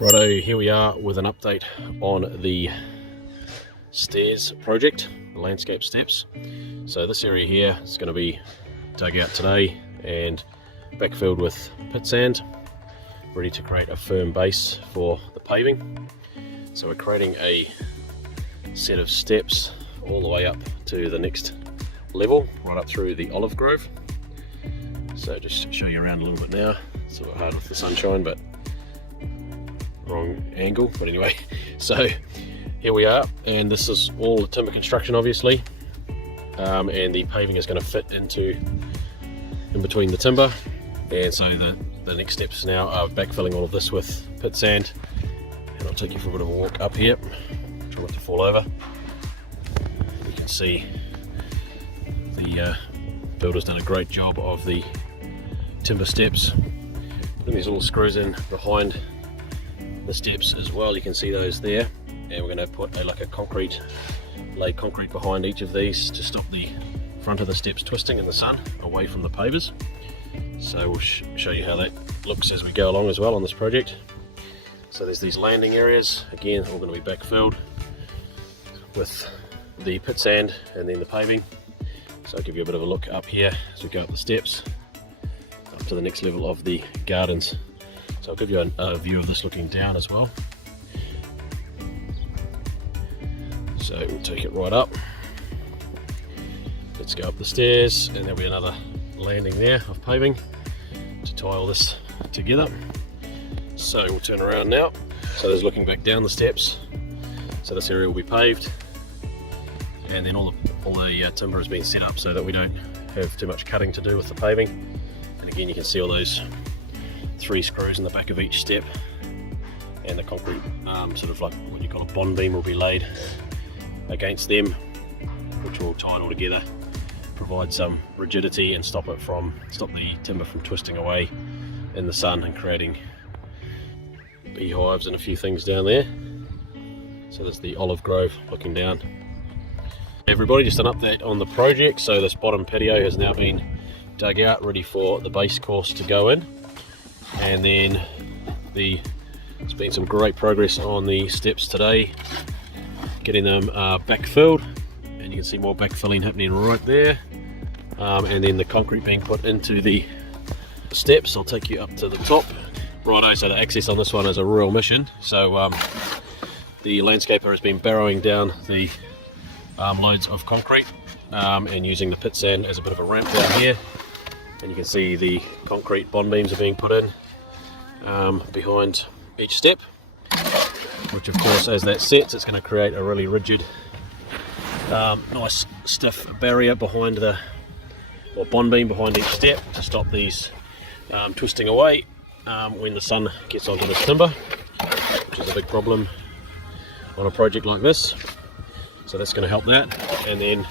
Righto, here we are with an update on the stairs project, the landscape steps. So this area here is going to be dug out today and backfilled with pit sand, ready to create a firm base for the paving. So we're creating a set of steps all the way up to the next level, right up through the olive grove. So just to show you around a little bit now. It's a bit hard with the sunshine, but wrong angle, but anyway, so here we are, and this is all the timber construction obviously, and the paving is going to fit in between the timber. And so the next steps now are backfilling all of this with pit sand, and I'll take you for a bit of a walk up here, try not to fall over. You can see the builder's done a great job of the timber steps, putting these little screws in behind the steps as well. You can see those there, and we're going to put lay concrete behind each of these to stop the front of the steps twisting in the sun away from the pavers. So we'll show you how that looks as we go along as well on this project. So there's these landing areas, again all going to be backfilled with the pit sand and then the paving. So I'll give you a bit of a look up here as we go up the steps up to the next level of the gardens. So I'll give you a view of this looking down as well. So we'll take it right up. Let's go up the stairs, and there'll be another landing there of paving to tie all this together. So we'll turn around now. So there's looking back down the steps. So this area will be paved, and then all the timber has been set up so that we don't have too much cutting to do with the paving. And again, you can see all those 3 screws in the back of each step, and the concrete sort of like what you call a bond beam will be laid against them, which will tie it all together, provide some rigidity and stop the timber from twisting away in the sun and creating beehives and a few things down there. So there's the olive grove looking down. Everybody, just an update on the project. So this bottom patio has now been dug out, ready for the base course to go in. And then there's been some great progress on the steps today, getting them backfilled, and you can see more backfilling happening right there, and then the concrete being put into the steps. I'll take you up to the top. Righto, so the access on this one is a real mission. So the landscaper has been barrowing down the loads of concrete and using the pit sand as a bit of a ramp down here. And you can see the concrete bond beams are being put in behind each step, which of course as that sets, it's going to create a really rigid, nice stiff barrier behind or bond beam behind each step to stop these twisting away when the sun gets onto this timber, which is a big problem on a project like this. So that's going to help that. And then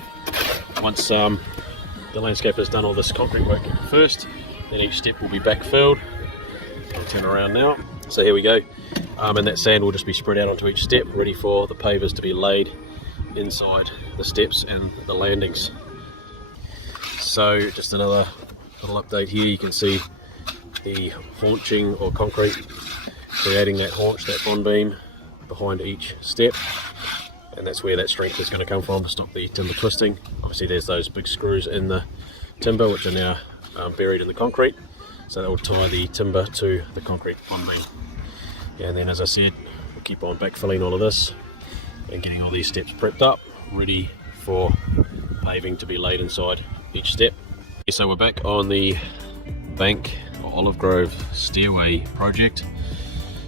once the landscaper has done all this concrete work first, then each step will be backfilled. I'll turn around now. So here we go, and that sand will just be spread out onto each step, ready for the pavers to be laid inside the steps and the landings. So just another little update here. You can see the haunching or concrete creating that haunch, that bond beam behind each step, and that's where that strength is going to come from to stop the timber twisting. Obviously there's those big screws in the timber which are now buried in the concrete, so that will tie the timber to the concrete bond beam. And then, as I said, we'll keep on backfilling all of this and getting all these steps prepped up, ready for paving to be laid inside each step. So we're back on the bank or olive grove stairway project.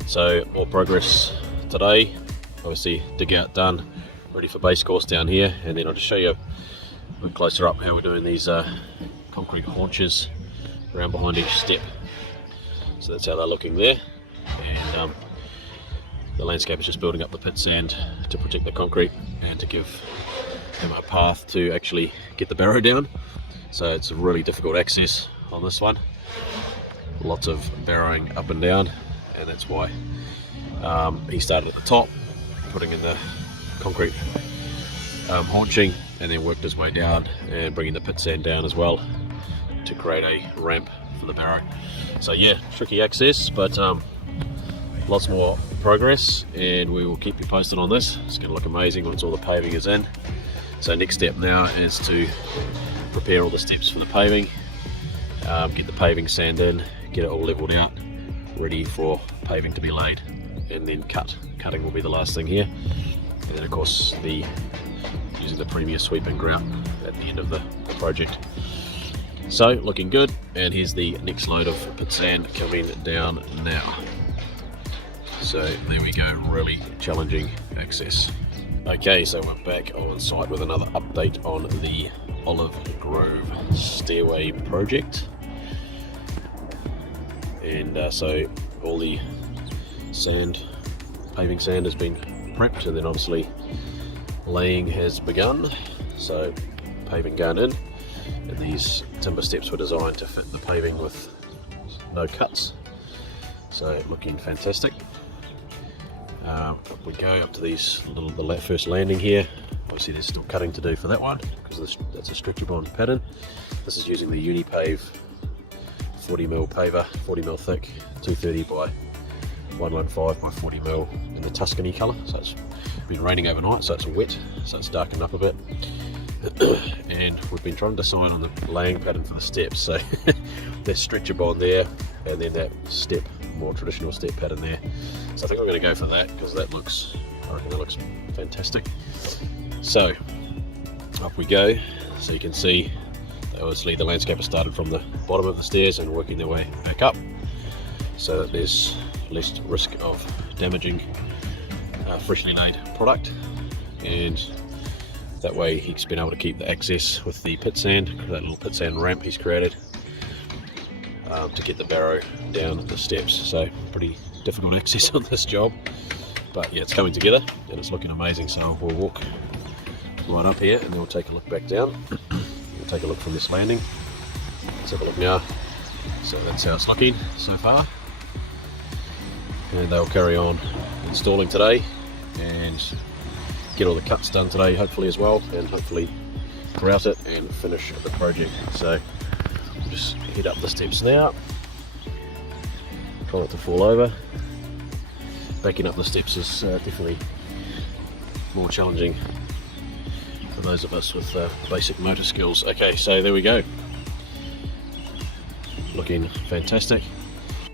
So more progress today. Obviously dig out done, ready for base course down here, and then I'll just show you a bit closer up how we're doing these concrete haunches around behind each step. So that's how they're looking there, and the landscape is just building up the pit sand to protect the concrete and to give them a path to actually get the barrow down. So it's a really difficult access on this one, lots of barrowing up and down, and that's why he started at the top, putting in the concrete haunching, and then worked his way down and bringing the pit sand down as well to create a ramp for the barrow. So yeah, tricky access, but lots more progress, and we will keep you posted on this. It's going to look amazing once all the paving is in. So next step now is to prepare all the steps for the paving, get the paving sand in, get it all leveled out, ready for paving to be laid, and then cutting will be the last thing here, and then of course using the Premier sweeping grout at the end of the project. So looking good, and here's the next load of pit sand coming down now. So there we go, really challenging access. Okay, so we're back on site with another update on the Olive Grove stairway project. And so all the paving sand has been prepped, and then obviously laying has begun. So paving going in, and these timber steps were designed to fit the paving with no cuts. So looking fantastic. Up we go up to the first landing here. Obviously there's still cutting to do for that one because that's a stretcher bond pattern. This is using the Unipave 40mm paver, 40mm thick, 230 by 115 by 40mm in the Tuscany colour. So it's been raining overnight, so it's wet, so it's darkened up a bit. And we've been trying to decide on the laying pattern for the steps. So there's stretcher bond there, and then that more traditional step pattern there. So I think we're going to go for that because I reckon that looks fantastic. So up we go. So you can see obviously the landscaper started from the bottom of the stairs and working their way back up, so that there's less risk of damaging freshly laid product, and that way he's been able to keep the access with the pit sand, that little pit sand ramp he's created to get the barrow down the steps. So pretty difficult access on this job, but yeah, it's coming together and it's looking amazing. So we'll walk right up here and then we'll take a look back down. We'll take a look from this landing. Let's have a look now. So that's how it's looking so far, and they'll carry on installing today and get all the cuts done today hopefully as well, and hopefully grout it and finish the project. So we'll just head up the steps now, try not to fall over. Backing up the steps is definitely more challenging for those of us with basic motor skills. Okay, so there we go, looking fantastic.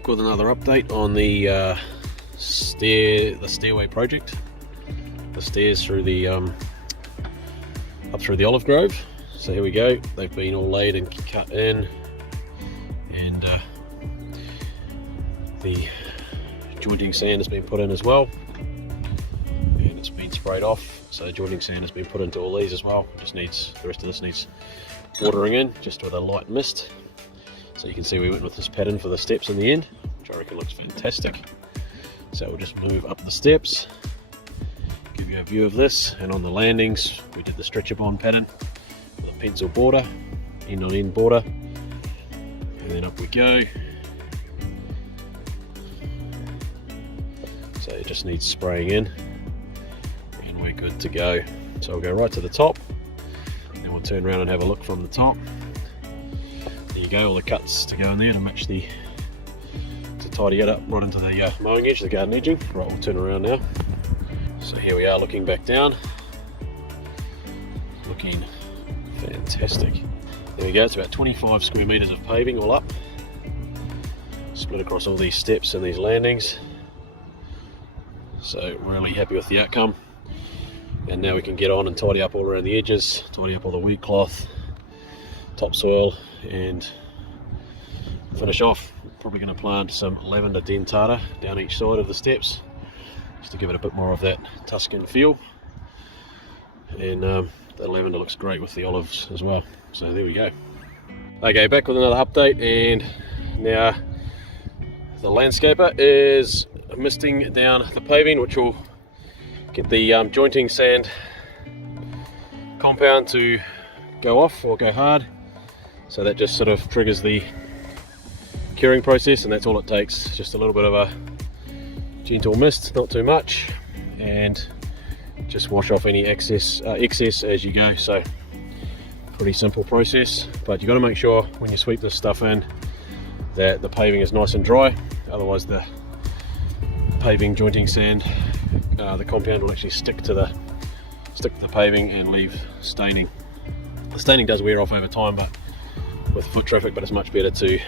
With another update on the stairway project, the stairs through the up through the Olive Grove. So here we go, they've been all laid and cut in, and the jointing sand has been put in as well, and it's been sprayed off. So jointing sand has been put into all these as well. The rest of this needs watering in just with a light mist. So you can see we went with this pattern for the steps in the end, which I reckon looks fantastic. So we'll just move up the steps, give you a view of this, and on the landings we did the stretcher bond pattern with a pencil border, end on end border, and then up we go. So it just needs spraying in and we're good to go. So we'll go right to the top, and we'll turn around and have a look from the top. There you go, all the cuts to go in there to match to tidy it up right into the mowing edge, the garden edging. Right, we'll turn around now. So here we are looking back down, looking fantastic. There we go, it's about 25 square meters of paving all up, split across all these steps and these landings. So really happy with the outcome, and now we can get on and tidy up all around the edges, tidy up all the weed cloth, topsoil, and finish off. Probably going to plant some lavender dentata down each side of the steps just to give it a bit more of that Tuscan feel, and the lavender looks great with the olives as well. So there we go. Okay, back with another update, and now the landscaper is misting down the paving, which will get the jointing sand compound to go off or go hard. So that just sort of triggers the curing process, and that's all it takes. Just a little bit of a gentle mist, not too much, and just wash off any excess as you go. So pretty simple process, but you've got to make sure when you sweep this stuff in that the paving is nice and dry, otherwise the paving jointing sand, the compound will actually stick to the paving and leave staining. The staining does wear off over time, but with foot traffic, but it's much better to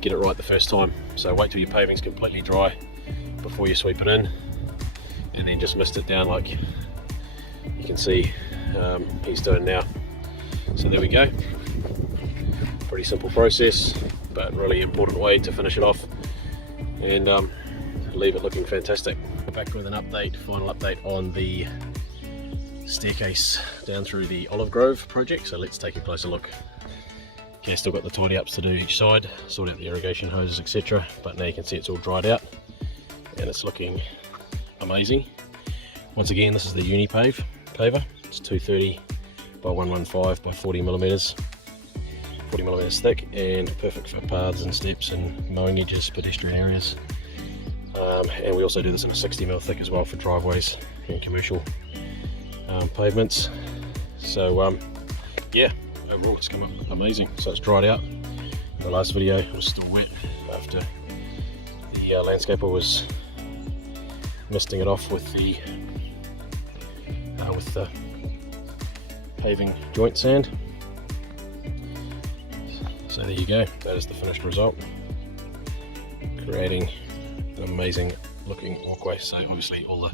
get it right the first time. So wait till your paving's completely dry before you sweep it in, and then just mist it down like you can see he's doing now. So there we go. Pretty simple process, but really important way to finish it off and leave it looking fantastic. Back with an update, final update on the staircase down through the olive grove project. So let's take a closer look. Okay, still got the tidy ups to do each side, sort out the irrigation hoses, etc. But now you can see it's all dried out and it's looking amazing. Once again, this is the uni paver. It's 230 by 115 by 40 millimeters thick, and perfect for paths and steps and mowing edges, pedestrian areas. And we also do this in a 60mm thick as well for driveways and commercial pavements. So yeah, overall it's come up amazing. So it's dried out. The last video was still wet after the landscaper was misting it off with the paving joint sand. So there you go, that is the finished result, creating an amazing looking walkway. So obviously all the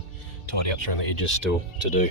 tidy ups around the edges still to do.